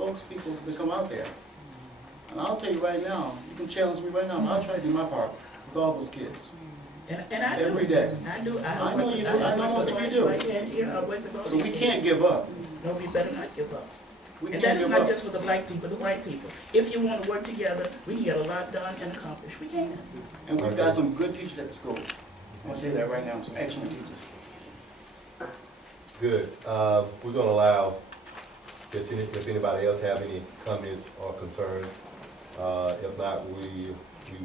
spokespeople to come out there. And I'll tell you right now, you can challenge me right now, but I'll try to do my part with all those kids. And I Every do. day. I do. I know you do. I know most of you do. So we can't give up. No, we better not give up. We And can't that is give not up. just for the black people, the white people. If you want to work together, we can get a lot done and accomplished. We can. And we've got some good teachers at the school. I'm gonna tell you that right now, some excellent teachers. Good. We're gonna allow, if anybody else have any comments or concerns. If not, we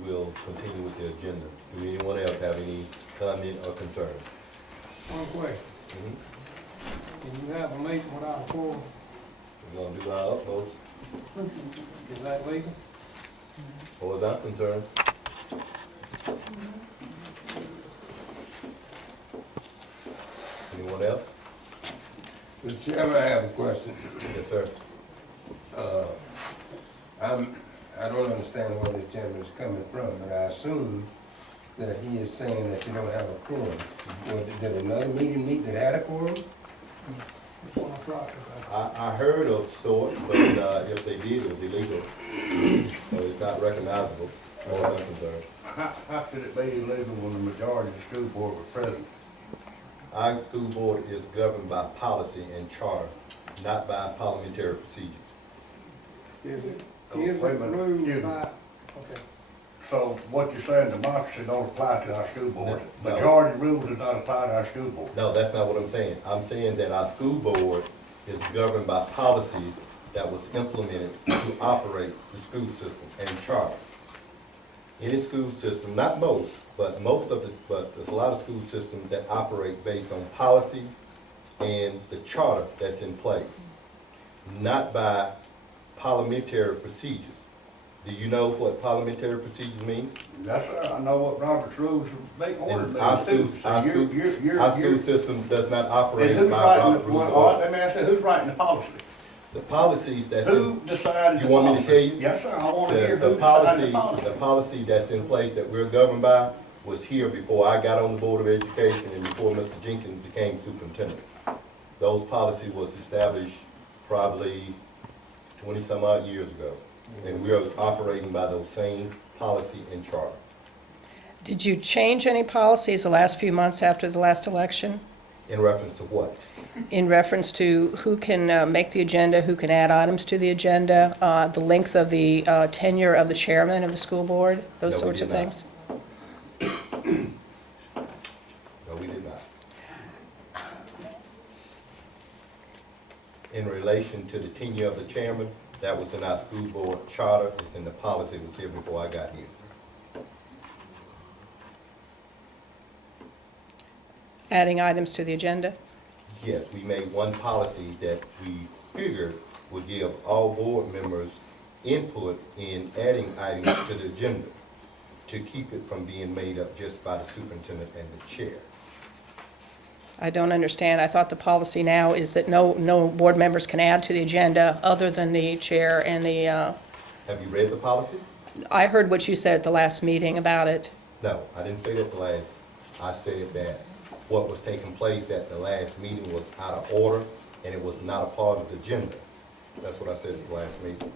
will continue with the agenda. Do anyone else have any comment or concern? One question, can you have a meeting without a quorum? We're gonna do our utmost, Is that legal? as far as I'm concerned. Anyone else? Mr. Chairman, I have a question. Yes, sir. I don't understand where this gentleman is coming from, but I assume that he is saying that you don't have a quorum. Well, did another meeting meet that had a quorum? That's what I'm talking about. I heard of sort, but if they did, it was illegal. So it's not recognizable, as far as I'm concerned. How could it be illegal when the majority of the school board was present? Our school board is governed by policy and charter, not by parliamentary procedures. Is it Wait a minute, ruled excuse me. by, okay, So what you're saying, democracy don't apply to our school board? No. Majority rule does not apply to our school board? No, that's not what I'm saying. I'm saying that our school board is governed by policy that was implemented to operate the school system and charter. Any school system, not most, but there's a lot of school systems that operate based on policies and the charter that's in place, not by parliamentary procedures. Do you know what parliamentary procedures mean? Yes, sir, I know what Robert's rules of being ordered. And our school system does not operate by Robert's rules of All right, order. let me ask you, who's writing the policy? The policies that's Who in, decided the policy? You want me to tell you? Yes, sir, I want to hear the who decided policy, the the policy. policy that's in place that we're governed by was here before I got on the Board of Education and before Mr. Jenkins became superintendent. Those policy was established probably 20-some odd years ago. And we are operating by those same policy and charter. Did you change any policies the last few months after the last election In reference to what? in reference to who can make the agenda, who can add items to the agenda, the length of the tenure of the chairman of the school board, those No, we sorts did of not. things? No, we did not. In relation to the tenure of the chairman, that was in our school board charter, it's in the policy, it was here before I got here. Adding items to the agenda? Yes, we made one policy that we figured would give all board members input in adding items to the agenda to keep it from being made up just by the superintendent and the chair. I don't understand. I thought the policy now is that no board members can add to the agenda other than the chair and the, Have you read the policy? I heard what you said at the last meeting about it. No, I didn't say that the last. I said that what was taking place at the last meeting was out of order and it was not a part of the agenda. That's what I said at the last meeting.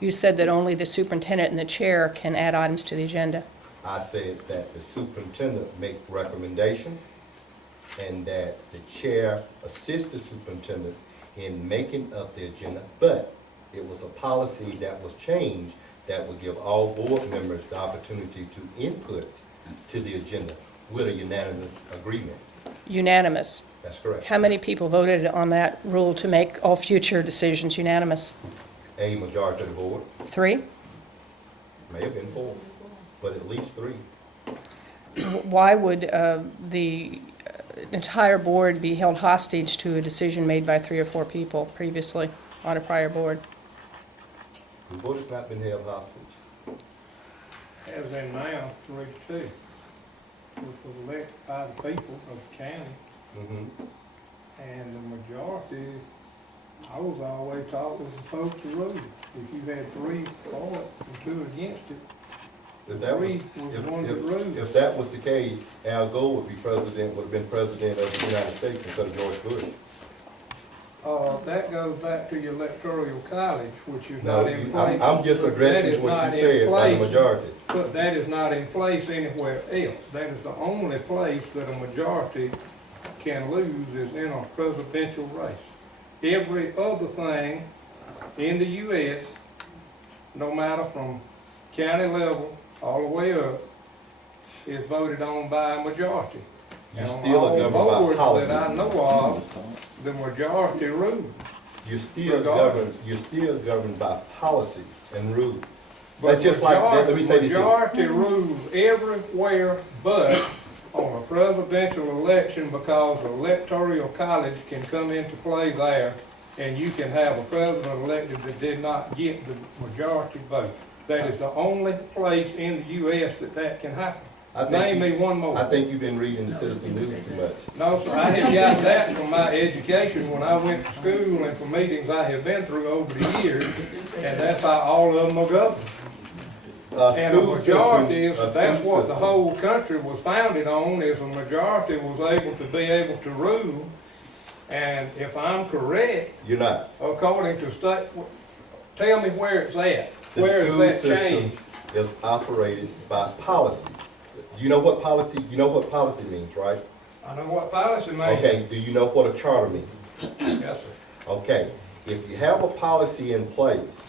You said that only the superintendent and the chair can add items to the agenda. I said that the superintendent make recommendations and that the chair assists the superintendent in making up the agenda, but it was a policy that was changed that would give all board members the opportunity to input to the agenda with a unanimous agreement. Unanimous. That's correct. How many people voted on that rule to make all future decisions unanimous? A majority of the board, 3? may have been 4, but at least 3. Why would the entire board be held hostage to a decision made by 3 or 4 people previously on a prior board? The board has not been held hostage. as in now, 3-2, which was elected by the people of the county, Mhm. and the majority, I was always taught was supposed to rule. If you had 3 for it and 2 against it, If that was, if that was the case, Al Gore would have been president of the United States instead of George Bush. That goes back to your electoral college, which is No, not in place. I'm just That addressing is what not you in said by the place. majority. But that is not in place anywhere else. That is the only place that a majority can lose is in a presidential race. Every other thing in the US, no matter from county level all the way up, is voted on by a majority. You And on still are all governed by boards policy. that I know of, the majority rules. You're still governed by policies and rules. But That's just like, let me say this here. majority rules everywhere but on a presidential election, because the electoral college can come into play there, and you can have a president elected that did not get the majority vote. That is the only place in the US that can happen. Name me one more. I think you've been reading the Citizen News too much. No, sir, I have got that from my education when I went to school and from meetings I have been through over the years, and that's how all of them are governed. And the majority is, that's what the whole country was founded on, is a majority was able to rule. And if I'm correct, You're not. according to state, tell me where it's at. The Where is school that system change? is operated by policies. You know what policy means, right? I know what policy means. Okay, do you know what a charter means? Yes, sir. Okay, if you have a policy in place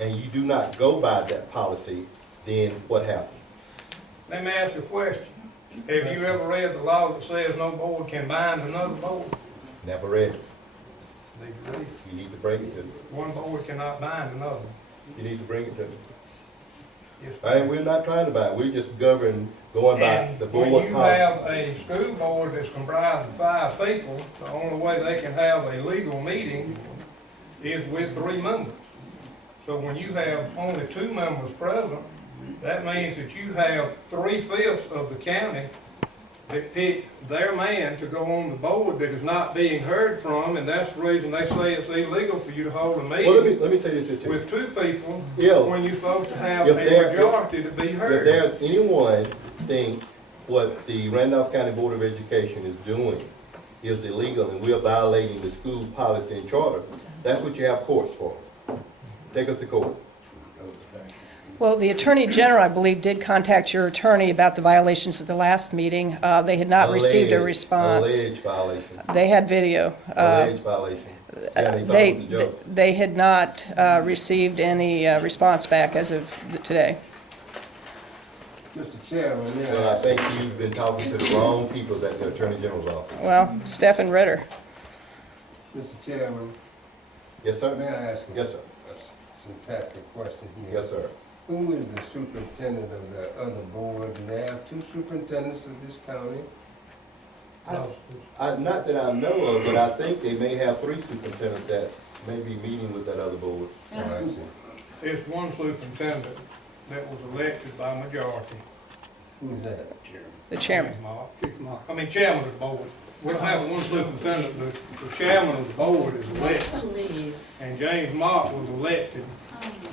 and you do not go by that policy, then what happens? Let me ask you a question. Have you ever read the law that says no board can bind another board? Never read it. Need to read. You need to bring it to me. One board cannot bind another. You need to bring it to me. Yes, sir. And we're not trying to buy it, we're just governed, going by And the when board you policy. have a school board that's comprised of 5 people, the only way they can have a legal meeting is with 3 members. So when you have only 2 members present, that means that you have 3/5 of the county that picked their man to go on the board that is not being heard from, and that's the reason they say it's illegal for you to hold a Well, meeting let me say this here too. with 2 people Yeah. when you're supposed to have If a there- majority to be If heard. there's anyone think what the Randolph County Board of Education is doing is illegal and we're violating the school policy and charter, that's what you have courts for. Take us to court. Well, the Attorney General, I believe, did contact your attorney about the violations at the last meeting. They had not received a Alleged- response. Alleged violation, They had video. alleged violation. Yeah, they thought They, it was a joke. they had not received any response back as of today. Mr. Chairman, Well, I think you've been talking to the wrong people at the Attorney General's office. Well, Stephen Ritter. Mr. Chairman, Yes, sir? may I ask Yes, sir. some tactical question here? Yes, sir. Who is the superintendent of the other board? Do they have 2 superintendents of this county? Not that I know of, but I think they may have 3 superintendents that may be meeting with that other board. Oh, I see. There's one superintendent that was elected by majority. Who's that? The chairman. Chairman of the board. We don't have one superintendent, the chairman of the board is elected. Please. And James Mott was elected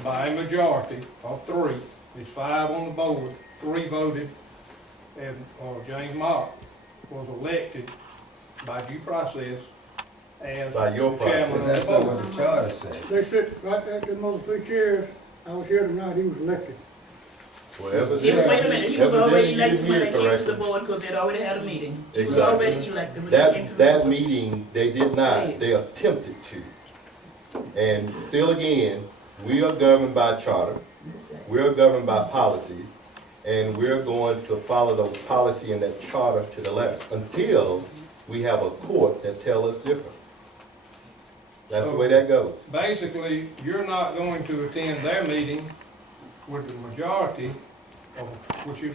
by a majority of 3. There's 5 on the board, 3 voted, and James Mott was elected by due process as By your chairman of That's the not board. what the charter says. They sit right there, them other 3 chairs. I was here tonight, he was elected. Well, Wait a evidently, minute, he was already you elected didn't when hear they came to the correctly. board because they'd already had a meeting. He was Exactly. already elected when they came to the That board. meeting, they did not, they attempted to. And still again, we are governed by charter, we are governed by policies, and we're going to follow those policy and that charter to the letter, until we have a court that tell us different. That's the way that goes. Basically, you're not going to attend their meeting with the majority of, which is